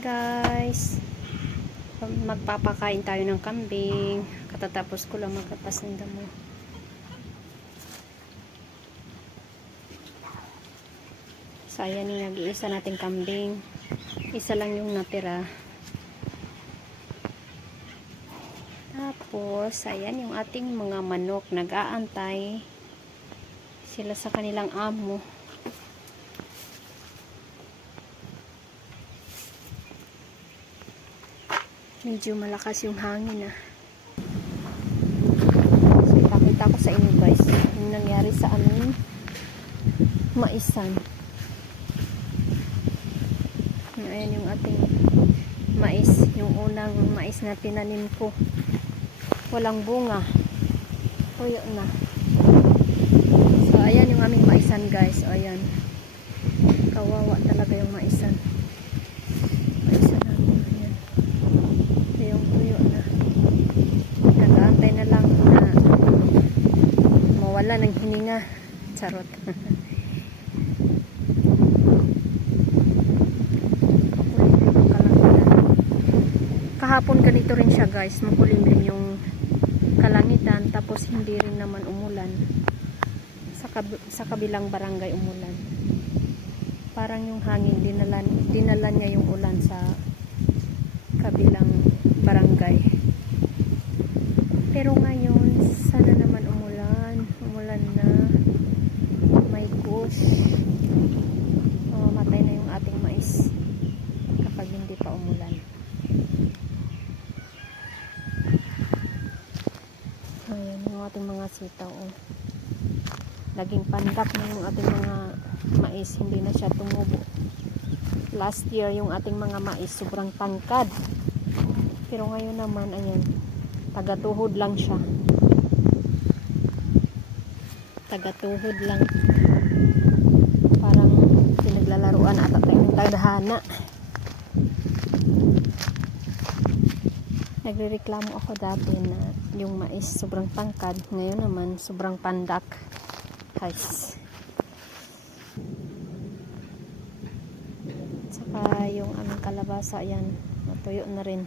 Guys, magpapakain tayo ng kambing. Katatapos ko lang magkapas ng damo. So ayan yung nag-iisa nating kambing. Isa lang yung natira. Tapos ayan yung ating mga manok, nag-aantay sila sa kanilang amo. Medyo malakas yung hangin So ipakita ko sa inyo guys yung nangyari sa aming maisan. Ayan yung ating mais, yung unang mais na tinanim ko, walang bunga, tuyo na. So ayan yung aming maisan guys. O ayan, kawawa talaga yung maisan namin. Ayan, yung tuyo na, nag-aantay na lang na mawala ng hininga. Charot. Kahapon ganito rin siya guys, makulimlim yung kalangitan, tapos hindi rin naman umulan. Sa kabilang barangay umulan, parang yung hangin dinala niya yung ulan sa kabilang barangay. Pero ngayon sana naman umulan na, may gosh, matay na yung ating mais kapag hindi pa umulan. Ayan yung ating mga sitaw. Naging pandak na yung ating mga mais, hindi na siya tumubo. Last year yung ating mga mais sobrang tangkad, pero ngayon naman ayan, tagatuhod lang siya, tagatuhod lang, parang pinaglalaruan ata tayo ng tadhana. Nagrereklamo ako dati na yung mais sobrang tangkad, ngayon naman sobrang pandak guys. Saka yung aming kalabasa, ayan, natuyo na rin.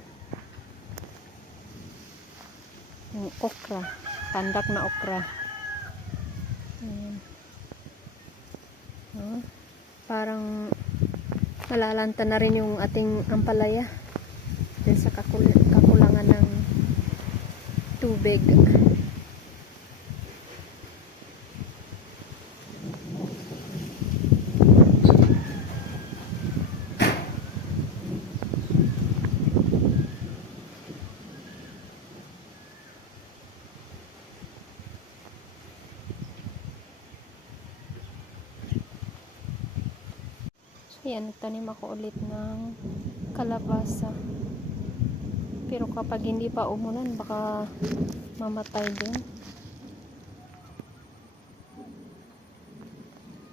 Yung okra, pandak na okra. Ayan. Parang nalalanta na rin yung ating ampalaya dahil sa kakulangan ng tubig. Ayan, nagtanim ako ulit ng kalabasa. Pero kapag hindi pa umulan, baka mamatay din.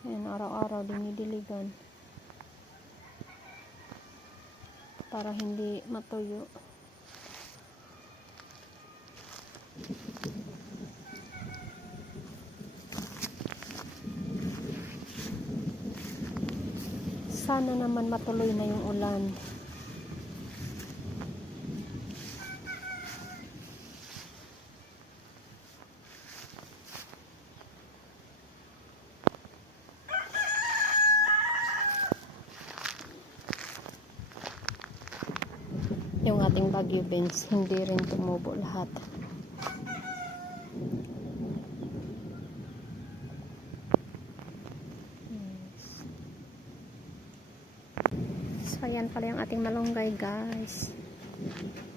Ayan, araw-araw dinidiligan para hindi matuyo. Sana naman matuloy na yung ulan. Yung ating Baguio beans, hindi rin tumubo lahat. So ayan pala yung ating malunggay guys,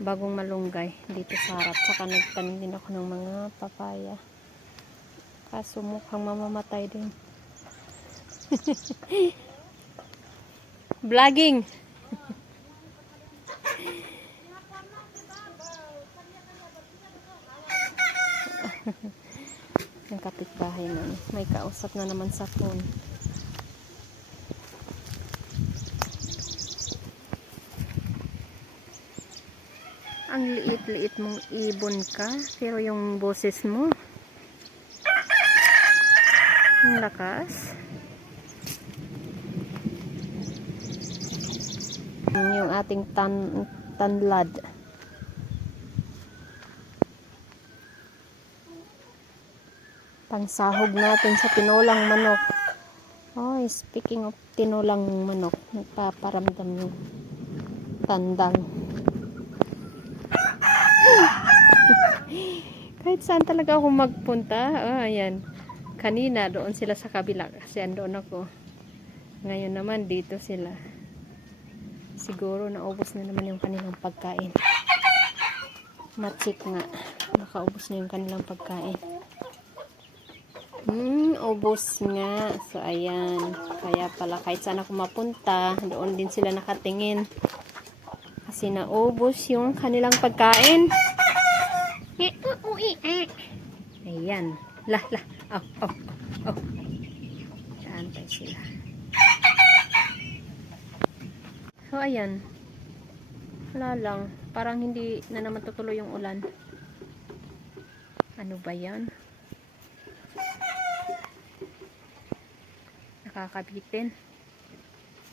bagong malunggay dito sa harap. Saka nagtanim din ako ng mga papaya, kaso mukhang mamamatay din. Vlogging. Yung kapitbahay na may kausap na naman sa phone. Ang liit-liit mong ibon ka, pero yung boses mo, ang lakas. Yung ating tanlad. Pansahog natin sa tinolang manok. Oh, speaking of tinolang manok, nagpaparamdam yung tandang. Kahit saan talaga ako magpunta. Oh, ayan. Kanina, doon sila sa kabila kasi andoon ako. Ngayon naman, dito sila. Siguro, naubos na naman yung kanilang pagkain. Matsik nga. Nakaubos na yung kanilang pagkain. Ubos nga. So, ayan. Kaya pala, kahit saan ako mapunta, doon din sila nakatingin. Kasi naubos yung kanilang pagkain. Ayan. Lah. Oh. Antay sila. So, ayan. Wala lang. Parang hindi na naman tutuloy yung ulan. Ano ba yan? Nakakabitin.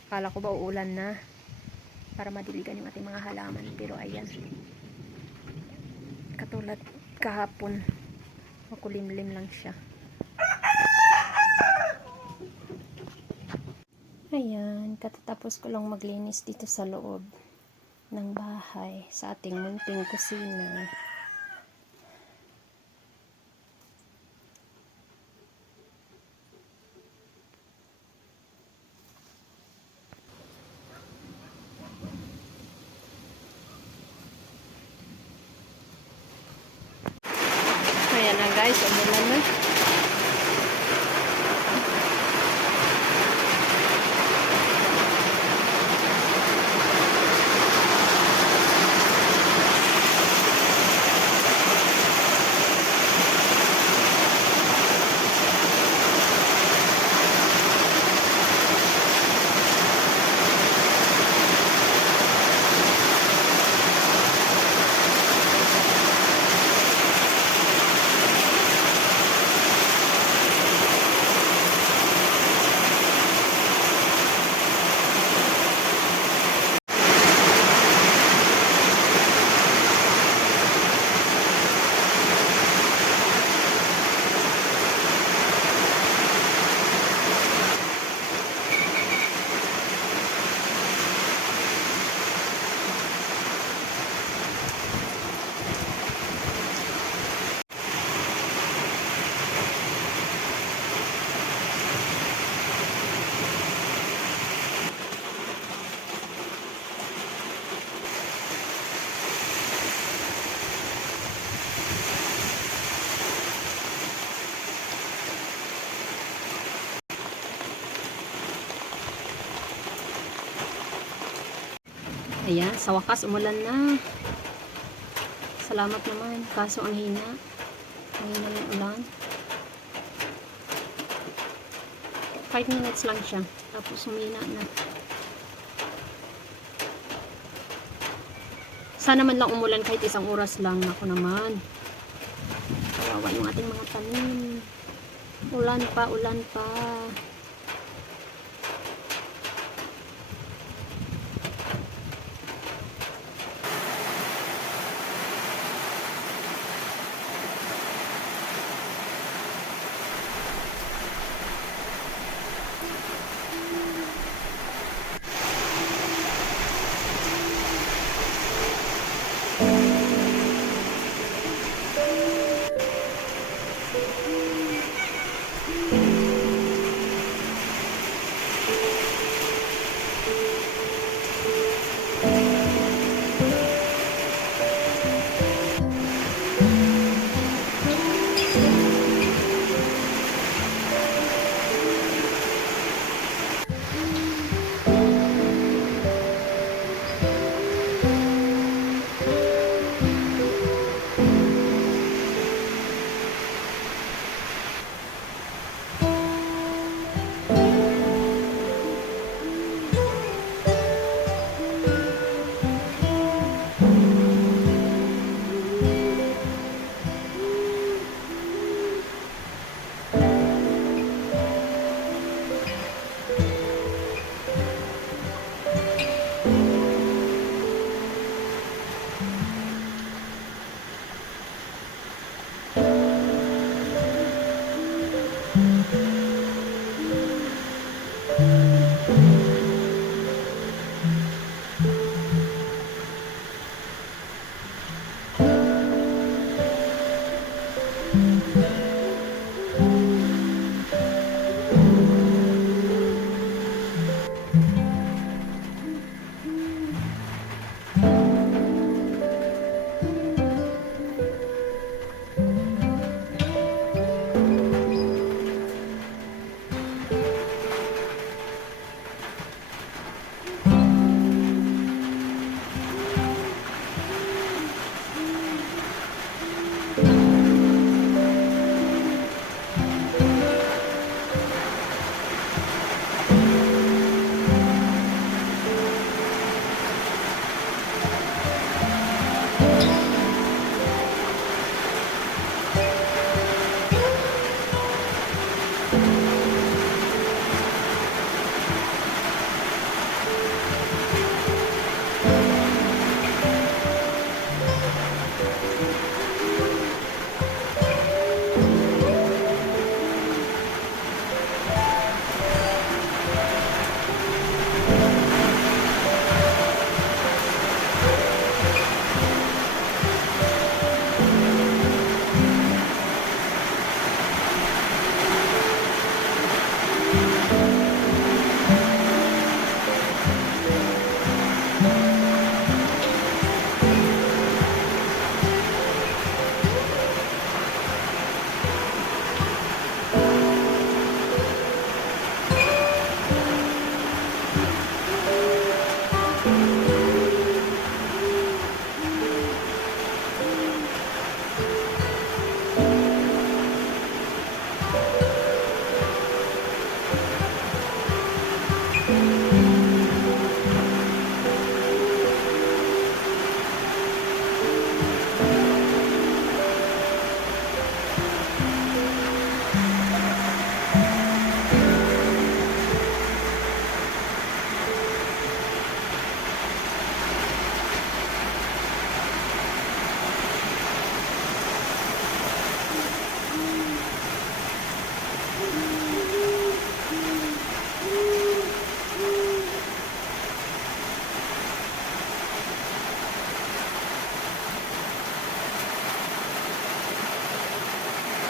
Akala ko ba uulan na para madiligan yung ating mga halaman. Pero ayan. Katulad kahapon. Makulimlim lang siya. Ayan, katatapos ko lang maglinis dito sa loob ng bahay sa ating munting kusina. Ayan na guys, umulan na. Ayan, sa wakas umulan na. Salamat naman. Kaso ang hina. Ang hina ng ulan. 5 minutes lang siya. Tapos humina na. Sana man lang umulan kahit 1 oras lang. Ako naman. Kawawa yung ating mga tanim. Ulan pa, ulan pa.